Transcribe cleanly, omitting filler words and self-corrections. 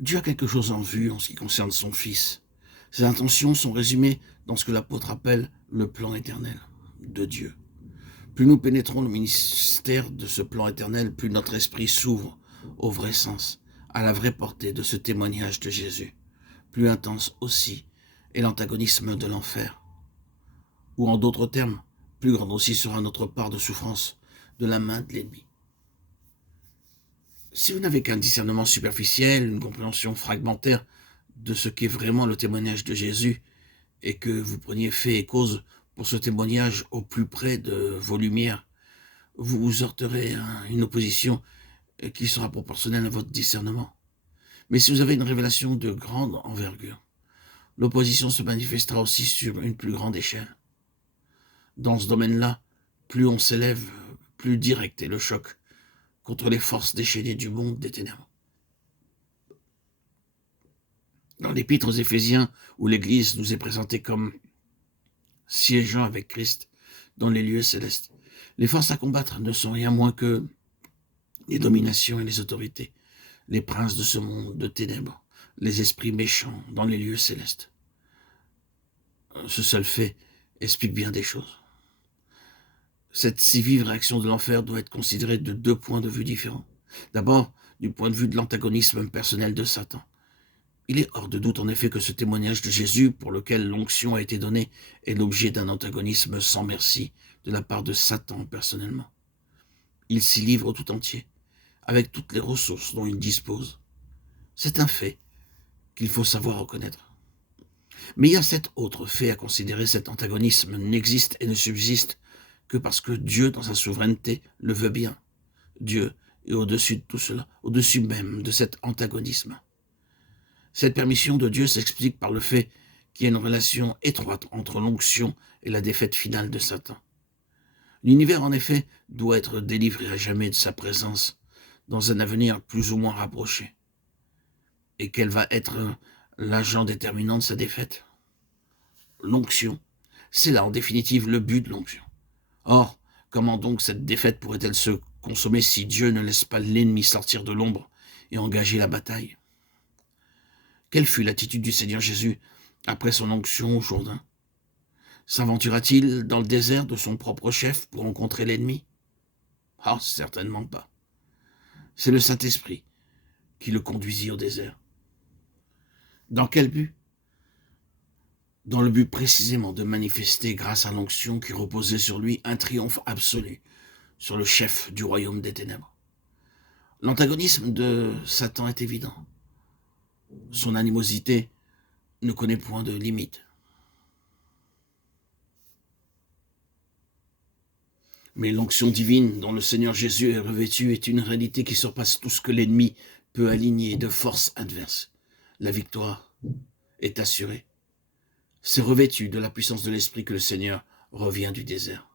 Dieu a quelque chose en vue en ce qui concerne son Fils. Ses intentions sont résumées dans ce que l'apôtre appelle le plan éternel de Dieu. Plus nous pénétrons le ministère de ce plan éternel, plus notre esprit s'ouvre au vrai sens, à la vraie portée de ce témoignage de Jésus. Plus intense aussi est l'antagonisme de l'enfer. Ou en d'autres termes, plus grande aussi sera notre part de souffrance de la main de l'ennemi. Si vous n'avez qu'un discernement superficiel, une compréhension fragmentaire de ce qu'est vraiment le témoignage de Jésus, et que vous preniez fait et cause pour ce témoignage au plus près de vos lumières, vous vous heurterez à une opposition qui sera proportionnelle à votre discernement. Mais si vous avez une révélation de grande envergure, l'opposition se manifestera aussi sur une plus grande échelle. Dans ce domaine-là, plus on s'élève, plus direct est le choc contre les forces déchaînées du monde des ténèbres. Dans l'épître aux Éphésiens, où l'Église nous est présentée comme siégeant avec Christ dans les lieux célestes, les forces à combattre ne sont rien moins que les dominations et les autorités, les princes de ce monde de ténèbres, les esprits méchants dans les lieux célestes. Ce seul fait explique bien des choses. Cette si vive réaction de l'enfer doit être considérée de deux points de vue différents. D'abord, du point de vue de l'antagonisme personnel de Satan. Il est hors de doute en effet que ce témoignage de Jésus, pour lequel l'onction a été donnée, est l'objet d'un antagonisme sans merci de la part de Satan personnellement. Il s'y livre tout entier, avec toutes les ressources dont il dispose. C'est un fait qu'il faut savoir reconnaître. Mais il y a cet autre fait à considérer: cet antagonisme n'existe et ne subsiste que parce que Dieu, dans sa souveraineté, le veut bien. Dieu est au-dessus de tout cela, au-dessus même de cet antagonisme. Cette permission de Dieu s'explique par le fait qu'il y a une relation étroite entre l'onction et la défaite finale de Satan. L'univers, en effet, doit être délivré à jamais de sa présence dans un avenir plus ou moins rapproché. Et quel va être l'agent déterminant de sa défaite? L'onction. C'est là, en définitive, le but de l'onction. Or, comment donc cette défaite pourrait-elle se consommer si Dieu ne laisse pas l'ennemi sortir de l'ombre et engager la bataille? Quelle fut l'attitude du Seigneur Jésus après son onction au Jourdain? S'aventura-t-il dans le désert de son propre chef pour rencontrer l'ennemi? Ah, certainement pas. C'est le Saint-Esprit qui le conduisit au désert. Dans quel but? Dans le but précisément de manifester, grâce à l'onction qui reposait sur lui, un triomphe absolu sur le chef du royaume des ténèbres. L'antagonisme de Satan est évident. Son animosité ne connaît point de limite. Mais l'onction divine dont le Seigneur Jésus est revêtu est une réalité qui surpasse tout ce que l'ennemi peut aligner de forces adverses. La victoire est assurée. C'est revêtu de la puissance de l'Esprit que le Seigneur revient du désert.